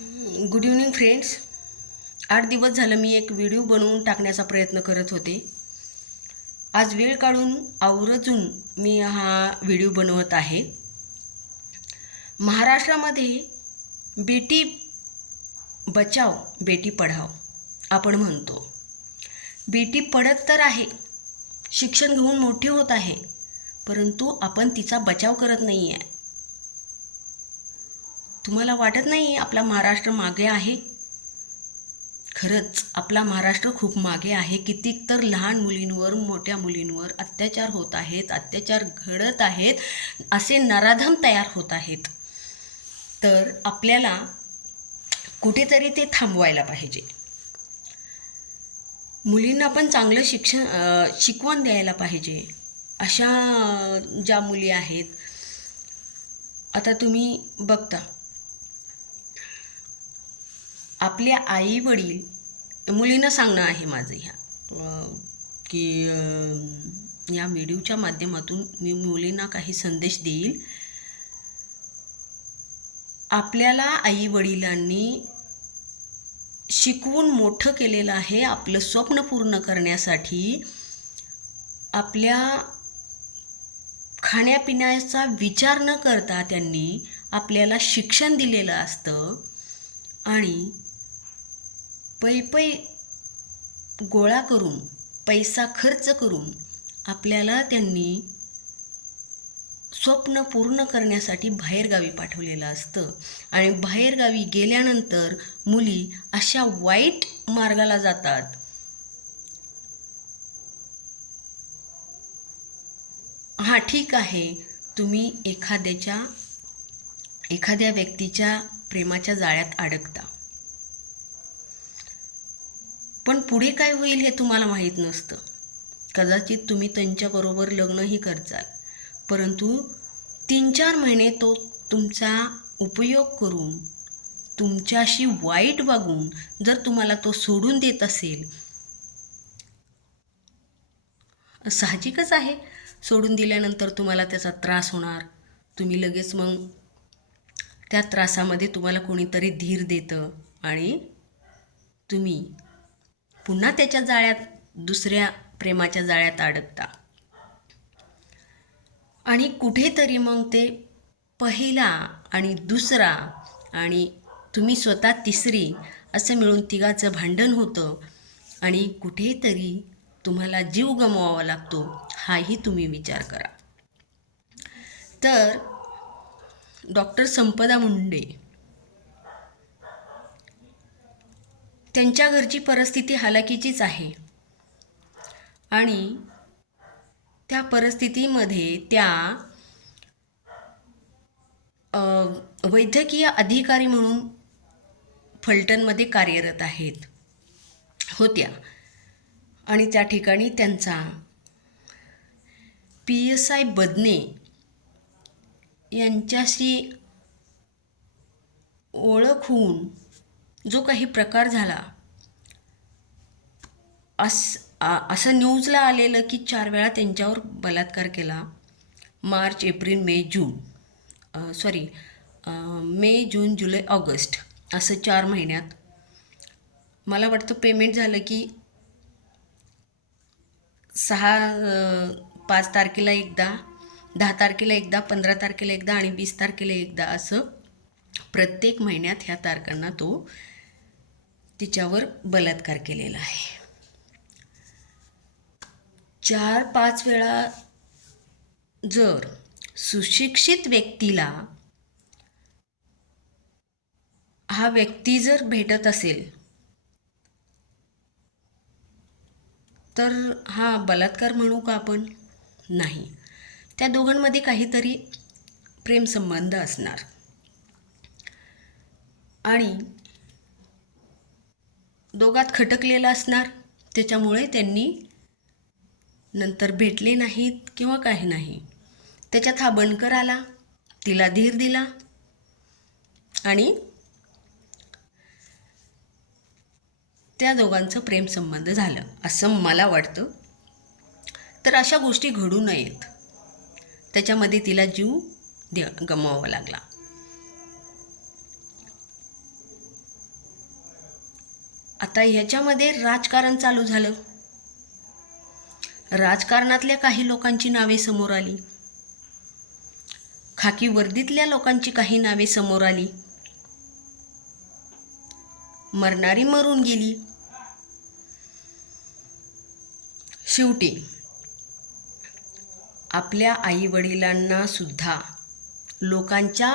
Good evening friends. 8 दिवस झालं मी एक व्हिडिओ बनवून टाकण्याचा प्रयत्न करत होते. आज वेळ काढून आवर्जून मी हा व्हिडिओ बनवत आहे. महाराष्ट्रामध्ये बेटी बचाव बेटी पढाव आपण म्हणतो. बेटी पडत तर आहे, शिक्षण घेऊन मोठी होत आहे, परंतु आपण तिचा बचाव करत नाही आहे. तुम्हाला वाटत नाही आपला महाराष्ट्र मागे आहे? खरंच आपला महाराष्ट्र खूप मागे आहे. कितीक तर लहान मुलींवर मोठ्या मुलींवर अत्याचार होत आहेत, अत्याचार घडत आहेत, असे नराधम तयार होत आहेत. तर आपल्याला कुठेतरी ते थांबवायला पाहिजे. मुलींना पण चांगलं शिकवण द्यायला पाहिजे. अशा ज्या मुली आहेत, आता तुम्ही बघता आपले आई वडील, मुलींना सांगणं आहे माझं की या व्हिडिओच्या माध्यमातून मी मुलींना काही संदेश देईल. आपल्याला आई वडिलांनी शिकवून मोठं केलेलं आहे. आपलं स्वप्न पूर्ण करण्यासाठी आपल्या खाण्यापिण्याचा विचार न करता त्यांनी आपल्याला शिक्षण दिलेलं असतं आणि पै गोळा करून, पैसा खर्च करून आपल्याला त्यांनी स्वप्न पूर्ण करण्यासाठी बाहेरगावी पाठवलेलं असतं. आणि बाहेरगावी गेल्यानंतर मुली अशा वाईट मार्गाला जातात. हां, ठीक आहे, तुम्ही एखाद्या व्यक्तीच्या प्रेमाच्या जाळ्यात अडकता, पण पुढे काय होईल हे तुम्हाला माहीत नसतं. कदाचित तुम्ही त्यांच्याबरोबर लग्नही करचाल, परंतु 3-4 महिने तो तुमचा उपयोग करून, तुमच्याशी वाईट वागून जर तुम्हाला तो सोडून देत असेल, साहजिकच आहे, सोडून दिल्यानंतर तुम्हाला त्याचा त्रास होणार. तुम्ही लगेच मग त्या त्रासामध्ये तुम्हाला कोणीतरी धीर देतं आणि तुम्ही पुन्हा त्याच्या जाळ्यात, दुसऱ्या प्रेमाच्या जाळ्यात अडकता. आणि कुठेतरी मग ते पहिला आणि दुसरा आणि तुम्ही स्वतः तिसरी असं मिळून तिघाचं भांडण होतं आणि कुठेतरी तुम्हाला जीव गमवावा लागतो. हाही तुम्ही विचार करा. तर डॉक्टर संपदा मुंडे, त्यांच्या घरची परिस्थिती हालाकीचीच आहे आणि त्या परिस्थितीमध्ये त्या वैद्यकीय अधिकारी म्हणून फलटणमध्ये कार्यरत होत्या आणि त्या ठिकाणी त्यांचा PSI बदने यांच्याशी ओळख होऊन जो काही प्रकार झाला, असं न्यूजला आलेलं की 4 वेळा त्यांच्यावर बलात्कार केला. मार्च, एप्रिल, मे, जून, जुलै, ऑगस्ट असं 4 महिन्यात. मला वाटतं पेमेंट झालं की 5 तारखेला एकदा, 10 तारखेला एकदा, 15 तारखेला एकदा आणि 20 तारखेला एकदा, असं प्रत्येक महिन्यात ह्या तारखांना तो तिच्यावर बलात्कार केलेला आहे. 4-5 वेळा जर सुशिक्षित व्यक्तीला हा व्यक्ती जर भेटत असेल तर हा बलात्कार म्हणू का आपण? नाही. त्या दोघांमध्ये काहीतरी प्रेमसंबंध असणार आणि दोघात खटकलेलं असणार. त्याच्यामुळे त्यांनी नंतर भेटले नाहीत किंवा काही नाही. त्याच्यात हा बनकर आला, तिला धीर दिला आणि त्या दोघांचं प्रेमसंबंध झालं असं मला वाटतं. तर अशा गोष्टी घडू नयेत. त्याच्यामध्ये तिला जीव गमवावा लागला. आता ह्याच्यामध्ये राजकारण चालू झालं. राजकारणातल्या काही लोकांची नावे समोर आली, खाकी वर्दीतल्या लोकांची काही नावे समोर आली. मरणारी मरून गेली. शेवटी आपल्या आईवडिलांना सुद्धा लोकांच्या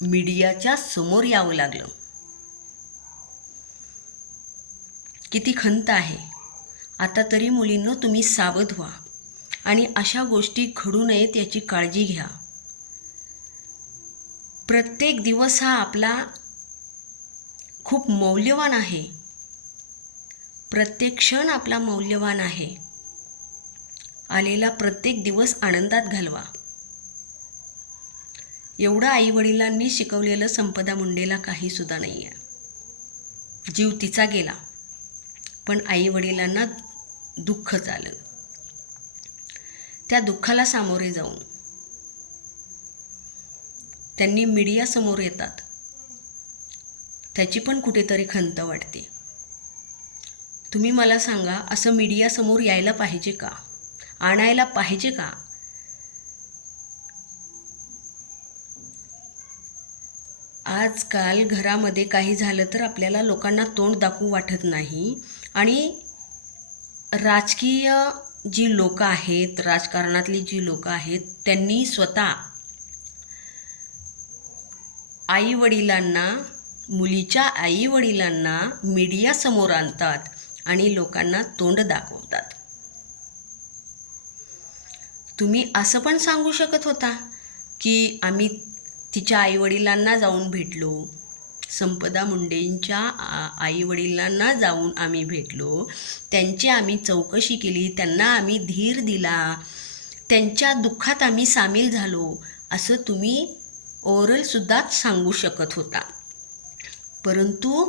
मीडियाच्या समोर यावं लागलं. किती खंत आहे. आता तरी मुलींनो तुम्ही सावध व्हा आणि अशा गोष्टी घडू नयेत याची काळजी घ्या. प्रत्येक दिवस हा आपला खूप मौल्यवान आहे. प्रत्येक क्षण आपला मौल्यवान आहे. आलेला प्रत्येक दिवस आनंदात घालवा. एवढं आईवडिलांनी शिकवलेलं संपदा मुंडेला काही सुद्धा नाही आहे. जीव तिचा गेला, पण आईवडिलांना दुःख झालं. त्या दुःखाला सामोरे जाऊन त्यांनी मीडियासमोर येतात, त्याची पण कुठेतरी खंत वाटते. तुम्ही मला सांगा, असं मीडियासमोर यायला पाहिजे का? आणायला पाहिजे का? आजकाल घरामध्ये काही झालं तर आपल्याला लोकांना तोंड दाखवू वाटत नाही. आणि राजकीय जी लोक आहेत, राजकारणातली जी लोक आहेत, त्यांनी स्वतः आईवडिलांना, मुलीच्या आईवडिलांना मीडियासमोर आणतात आणि लोकांना तोंड दाखवतात. तुम्ही असं पण सांगू शकत होता की आम्ही तिच्या आईवडिलांना जाऊन भेटलो, संपदा मुंडेंच्या आईवडिलांना जाऊन आम्ही भेटलो, त्यांची आम्ही चौकशी केली, त्यांना आम्ही धीर दिला, त्यांच्या दुःखात आम्ही सामील झालो, असं तुम्ही ओरलसुद्धा सांगू शकत होता. परंतु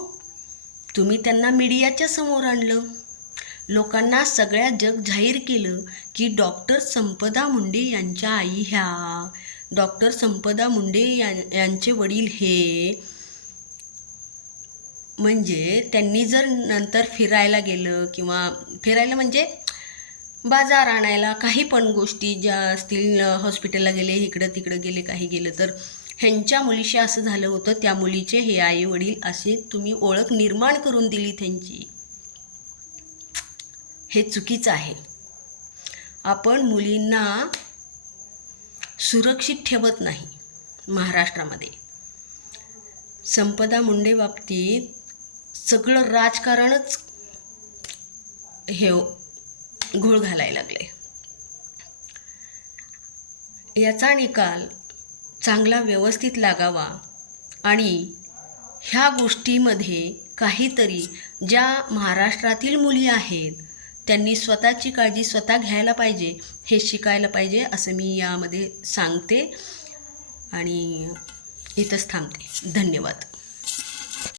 तुम्ही त्यांना मीडियाच्या समोर आणलं. लोकांना सगळ्या जग जाहीर केलं की डॉक्टर संपदा मुंडे यांच्या आई ह्या, डॉक्टर संपदा मुंडे यांचे वडील हे. म्हणजे त्यांनी जर नंतर फिरायला गेलं, किंवा फिरायला म्हणजे बाजार आणायला, काही पण गोष्टी ज्या असतील, हॉस्पिटलला गेले, इकडं तिकडं गेले, काही गेलं, तर ह्यांच्या मुलीशी असं झालं होतं, त्या मुलीचे हे आई वडील, असे तुम्ही ओळख निर्माण करून दिली त्यांची. हे चुकीचं आहे. आपण मुलींना सुरक्षित ठेवत नाही महाराष्ट्रामध्ये. संपदा मुंडे बाबतीत सगळं राजकारणच हे घोळ घालायला लागले. याचा निकाल चांगला व्यवस्थित लागावा आणि ह्या गोष्टीमध्ये काहीतरी ज्या महाराष्ट्रातील मुली आहेत त्यांनी स्वतःची काळजी स्वतः घ्यायला पाहिजे, हे शिकायला पाहिजे, असं मी यामध्ये सांगते आणि इथंच थांबते. धन्यवाद.